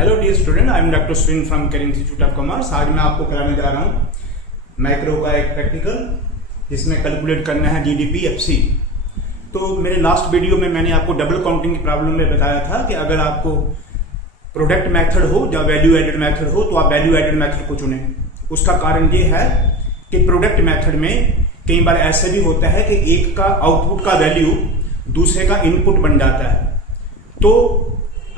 Hello dear student, I am doctor Surendra from Care Institute of Commerce. आज मैं आपको कराने जा रहा हूँ मैक्रो का एक प्रैक्टिकल जिसमें कैलकुलेट करना है जीडीपी एफसी। तो मेरे लास्ट वीडियो में मैंने आपको डबल काउंटिंग की प्रॉब्लम में बताया था कि अगर आपको प्रोडक्ट मेथड हो या वैल्यू एडेड मेथड हो तो आप वैल्यू एडेड मेथड को चुनें। उसका कारण ये है कि प्रोडक्ट मेथड में कई बार ऐसे भी होता है कि एक का आउटपुट का वैल्यू दूसरे का इनपुट बन जाता है। तो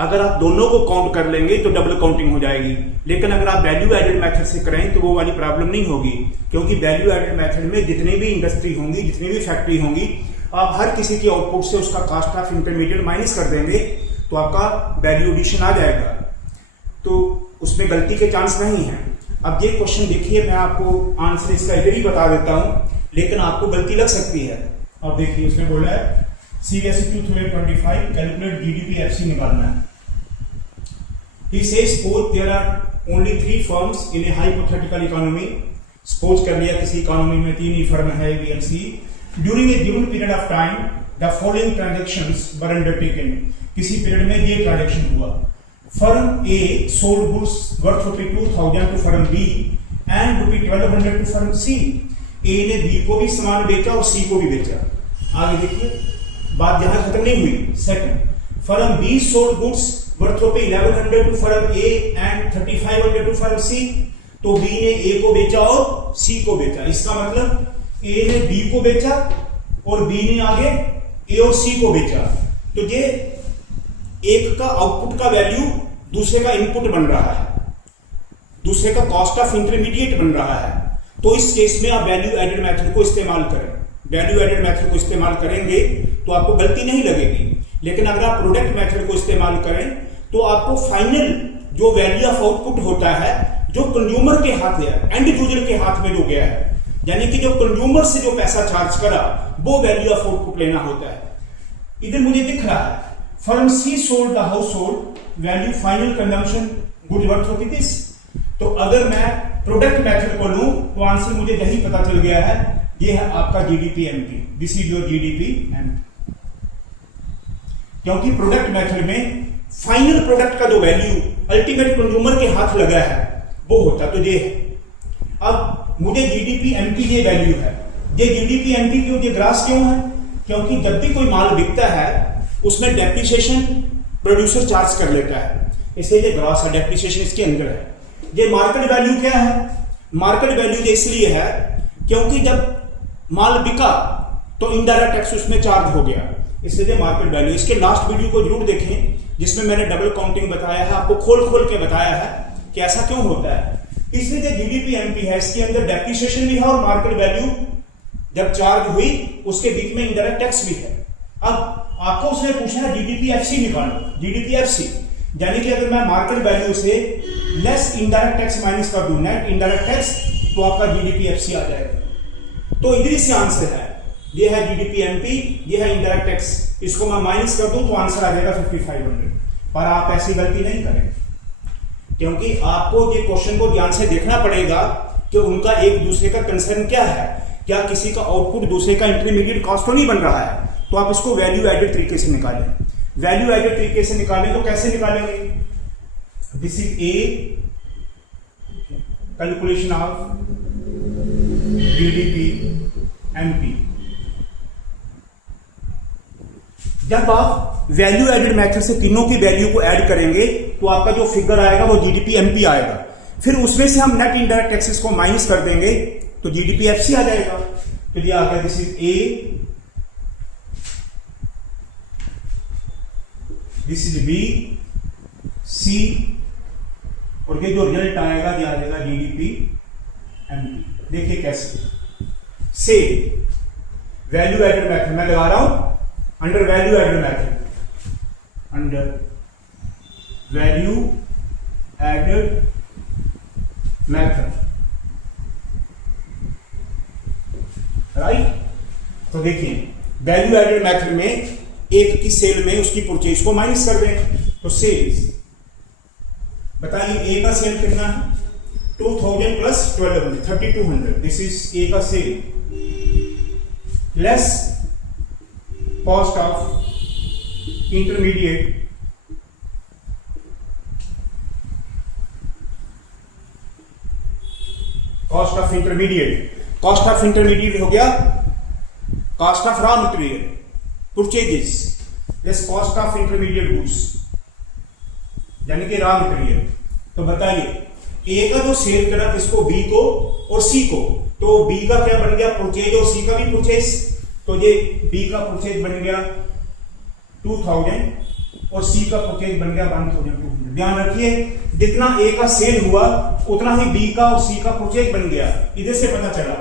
अगर आप दोनों को काउंट कर लेंगे तो डबल काउंटिंग हो जाएगी, लेकिन अगर आप वैल्यू एडेड मेथड से करें तो वो वाली प्रॉब्लम नहीं होगी, क्योंकि वैल्यू एडेड मेथड में जितनी भी इंडस्ट्री होंगी, जितनी भी फैक्ट्री होंगी, आप हर किसी के आउटपुट से उसका कॉस्ट ऑफ इंटरमीडिएट माइनस कर देंगे तो आपका वैल्यू एडिशन आ जाएगा। तो उसमें गलती के चांस नहीं है। अब ये क्वेश्चन देखिए, मैं आपको आंसर इसका इधर ही बता देता हूं, लेकिन आपको गलती लग सकती है। अब देखिए, उसमें बोला है CBSE 2025 कैलकुलेट जीडीपी एफसी निकालना है। He says suppose there are only 3 firms in a hypothetical economy. Suppose कर लिया किसी इकोनॉमी में 3 ही फर्म है A, B and C. During a given period of time, the following transactions were undertaken. किसी period में ये ट्रांजेक्शन हुआ। Firm A sold goods worth ₹2000 to firm B and ₹1200 to firm C. A ने B को भी सामान बेचा और C को भी बेचा। आगे देखिए, बात यहां खत्म नहीं हुई। Second, firm B sold goods worth ₹1100 to firm A and 3500 to firm C। तो B ने A को बेचा और C को बेचा। इसका मतलब A ने B को बेचा और B ने आगे A और C को बेचा। तो ये एक का आउटपुट का वैल्यू दूसरे का इनपुट बन रहा है, दूसरे का कॉस्ट ऑफ इंटरमीडिएट बन रहा है। तो इस केस में आप वैल्यू एडेड मेथड को इस्तेमाल करें। वैल्यू एडेड मेथड को इस्तेमाल करेंगे तो आपको गलती नहीं लगेगी, लेकिन अगर आप प्रोडक्ट मेथड को इस्तेमाल करें तो आपको फाइनल जो वैल्यू ऑफ आउटपुट होता है, जो कंज्यूमर के हाथ गया, एंड यूजर के हाथ में जो गया है, यानी कि जो कंज्यूमर से जो पैसा चार्ज करा, वो वैल्यू ऑफ आउटपुट लेना होता है। इधर मुझे दिख रहा है firm C sold the household value final consumption good worth ₹30। तो अगर मैं प्रोडक्ट मेथड को लूं तो आंसर मुझे यही पता चल गया है, ये है आपका GDP MP. This is your GDP MP, क्योंकि प्रोडक्ट मेथड में फाइनल प्रोडक्ट का जो वैल्यू अल्टीमेट कंज्यूमर के हाथ लगा है वो होता तो ये है। अब मुझे जीडीपी एमपी ये वैल्यू है। ये जीडीपी एमपी क्यों, ये ग्रास क्यों है? क्योंकि जब भी कोई माल बिकता है उसमें डेप्रिसिएशन प्रोड्यूसर चार्ज कर लेता है, इसलिए ये ग्रास है, डेप्रिसिएशन इसके अंदर है। ये मार्केट वैल्यू क्या है? मार्केट वैल्यू इसलिए है क्योंकि जब माल बिका तो इनडायरेक्ट टैक्स उसमें चार्ज हो गया, इसलिए मार्केट वैल्यू। इसके लास्ट वीडियो को जरूर देखें जिसमें मैंने डबल काउंटिंग बताया है, आपको खोल खोल के बताया है कि ऐसा क्यों होता है। इसलिए जो जीडीपी एमपी है इसके अंदर डेप्रिसिएशन भी है और मार्केट वैल्यू जब चार्ज हुई उसके बीच में इनडायरेक्ट टैक्स भी है। अब आपको उसने पूछा है जीडीपी एफसी निकालो। जीडीपी एफसी यानी कि अगर मैं मार्केट वैल्यू से लेस इनडायरेक्ट टैक्स माइनस कर दूं, नेट इनडायरेक्ट टैक्स, तो आपका जीडीपी एफसी आ जाएगा। तो इधर से आंसर है, ये है जीडीपी एमपी, ये है इनडायरेक्ट टैक्स। इसको मैं माइनस कर दूं तो आंसर आ जाएगा 5500। पर आप ऐसी गलती नहीं करें, क्योंकि आपको ये क्वेश्चन को ध्यान से देखना पड़ेगा कि उनका एक दूसरे का कंसर्न क्या है। क्या किसी का आउटपुट दूसरे का इंटरमीडिएट कॉस्ट तो नहीं बन रहा है? तो आप इसको वैल्यू एडेड तरीके से निकालें। वैल्यू एडेड तरीके से निकालें तो कैसे निकालेंगे? This is A calculation of GDP MP. जब आप वैल्यू एडेड मेथड से तीनों की वैल्यू को ऐड करेंगे तो आपका जो फिगर आएगा वो जीडीपी एमपी आएगा। फिर उसमें से हम नेट इनडायरेक्ट टैक्सेस को माइनस कर देंगे तो जीडीपी एफसी आ जाएगा। फिर ये आ गया, this is A, this is B, C, और ये जो रिजल्ट आएगा ये आ जाएगा जीडीपी एमपी। देखिए कैसे से वैल्यू एडेड मेथड मैं लगा रहा हूं under value added method, under value added method, right. तो देखिए वैल्यू एडेड मेथड में एक की सेल में उसकी परचेज को माइनस कर दें तो सेल्स, बताइए ए का सेल कितना है? 2000 प्लस 1200, 3200। दिस इज ए का sale less cost of intermediate cost of intermediate, cost of intermediate हो गया cost of raw material purchases, yes cost of intermediate goods यानी कि रॉ मटेरियल। तो बताइए ए का जो सेल करा किसको, बी को और सी को, तो बी का क्या बन गया परचेज और सी का भी परचेज, तो ये बी का परचेज बन गया 2000 और सी का परचेज बन गया 1200। ध्यान रखिए जितना ए का सेल हुआ उतना ही बी का और सी का परचेज बन गया। इधर से पता चला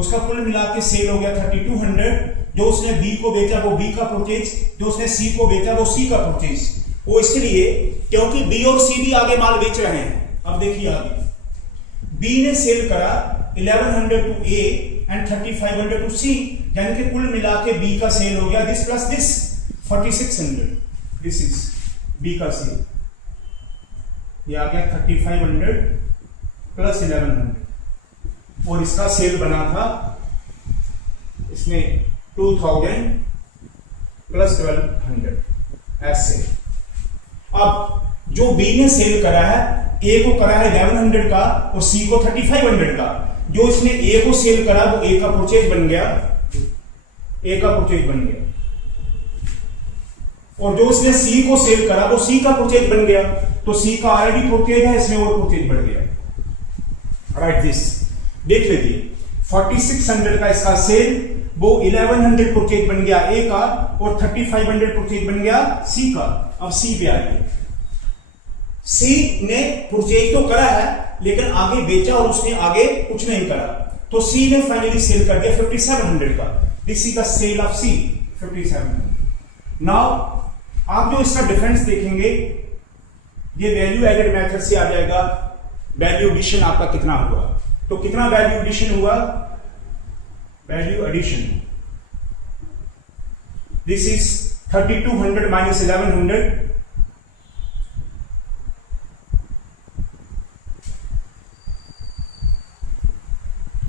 उसका कुल मिला के सेल हो गया 3200, जो उसने बी को बेचा वो बी का परचेज, जो उसने सी को बेचा वो सी का परचेज। वो इसलिए क्योंकि बी और सी भी आगे माल बेच रहे हैं। अब देखिए आगे बी ने सेल करा 1100 टू ए एंड 3500 टू सी, यानी कि कुल मिला के बी का सेल हो गया this plus this 4600। This is B का सेल, ये आ गया 3500 प्लस 1100 और इसका सेल बना था इसमें 2000 प्लस 1200 ऐसे। अब जो बी ने सेल करा है ए को करा है 1100 का और सी को 3500 का, जो इसने ए को सेल करा वो ए का परचेज बन गया, ए का परचेज बन गया, और जो इसने सी को सेल करा वो सी का परचेज बन गया। तो सी का ऑलरेडी परचेज है, इसमें और परचेज बढ़ गया। राइट दिस देख लीजिए 4600 का इसका सेल, वो 1100 परचेज बन गया ए का और 3500 परचेज बन गया सी का। अब सी पे आइए, सी ने परचेज तो करा है लेकिन आगे बेचा और उसने आगे कुछ नहीं करा, तो सी ने फाइनली सेल कर दिया 5700 का। This is the sale of C 5700। Now आप जो इसका डिफरेंस देखेंगे ये वैल्यू एडेड मेथड से आ जाएगा। वैल्यू एडिशन आपका कितना हुआ, तो कितना वैल्यू एडिशन हुआ, value addition this is 3200 minus 1100,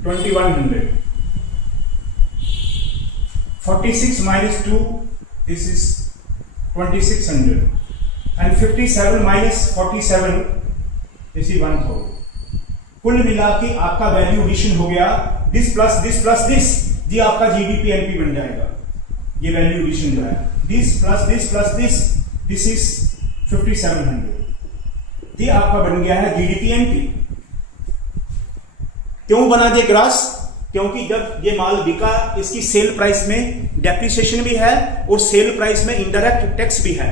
2100, 46 minus 2 this is 2600 and 57 minus 47 this is 1000। कुल मिला के आपका वैल्यू एडिशन हो गया this plus this plus this, जी आपका जीडीपी एनपी बन जाएगा। ये वैल्यू एडिशन जो है दिस प्लस दिस इज 5700, ये आपका बन गया है जीडीपी एनपी। क्यों बना दिया ग्रास, क्योंकि जब ये माल बिका इसकी सेल प्राइस में डेप्रिसिएशन भी है और सेल प्राइस में इनडायरेक्ट टैक्स भी है।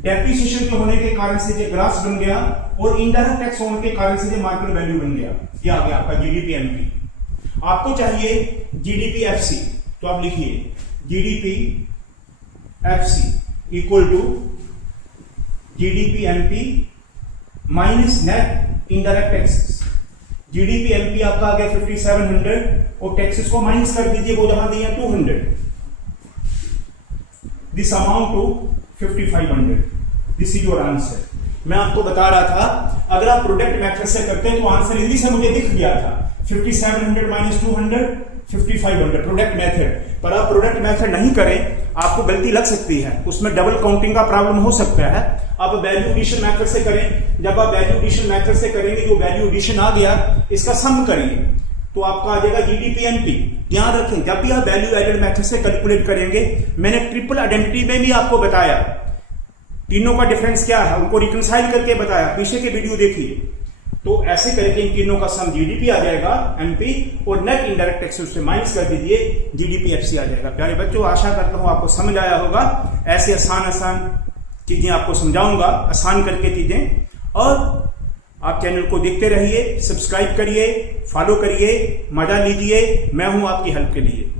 डेप्रिसिएशन के होने के कारण से ये ग्रास बन गया और इनडायरेक्ट टैक्स होने के कारण से ये मार्केट वैल्यू बन गया। ये आ गया आपका जीडीपी एनपी। आपको चाहिए जीडीपी एफसी, तो आप लिखिए GDP FC equal to GDP NP minus net indirect taxes. GDP NP आपका आ गया 5700 और टैक्सेस को माइनस कर दीजिए, वो जहां दिया 200, this amount to 5500। This is your answer. मैं आपको बता रहा था अगर आप प्रोडक्ट मेथड से करते हैं तो आंसर जल्दी से मुझे दिख गया था 5700 माइनस 200 5500 प्रोडक्ट मेथड। पर आप प्रोडक्ट मेथड नहीं करें आपको गलती लग सकती है, उसमें डबल काउंटिंग का प्रॉब्लम हो सकता है। आप वैल्यू एडिशन मेथड से करें, जब आप वैल्यू एडिशन मेथड से करेंगे जो वैल्यू एडिशन आ गया इसका सम करिए तो आपका आ जाएगा जीडीपी एनपी। ध्यान रखें जब भी आप वैल्यू एडेड मेथड से कैलकुलेट करेंगे, मैंने ट्रिपल आइडेंटिटी में भी आपको बताया तीनों का डिफरेंस क्या है, उनको रिकंसाइल करके बताया, पीछे के वीडियो देखिए। तो ऐसे करके इन तीनों का सम जीडीपी आ जाएगा एनपी और नेट इनडायरेक्ट टैक्सेस से माइनस कर दीजिए जीडीपी एफसी आ जाएगा। प्यारे बच्चों आशा करता हूं आपको समझ आया होगा। ऐसे आसान चीजें आपको समझाऊंगा, आसान करके चीजें। और आप चैनल को देखते रहिए, सब्सक्राइब करिए, फॉलो करिए, मजा लीजिए। मैं हूं आपकी हेल्प के लिए।